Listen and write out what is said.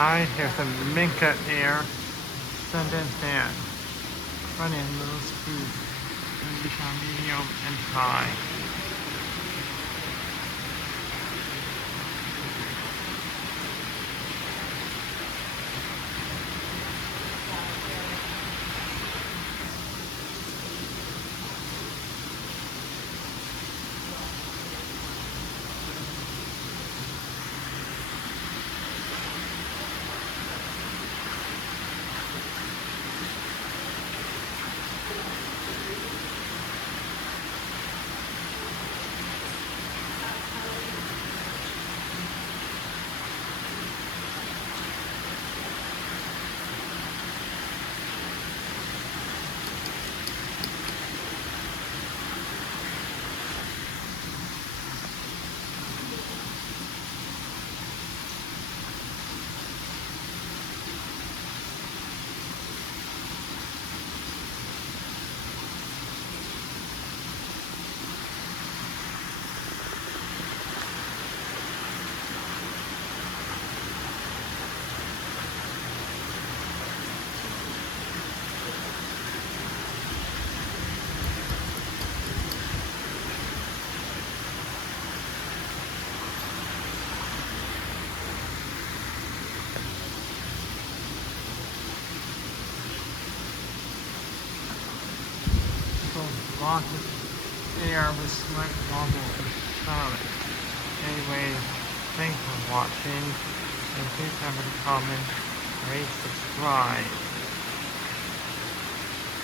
I have some Minka Air Sundan fan. Running low speed. Condition medium and high. Lots of air with smart novel and Charlotte. Anyway, thanks for watching, and please have a comment, rate, subscribe.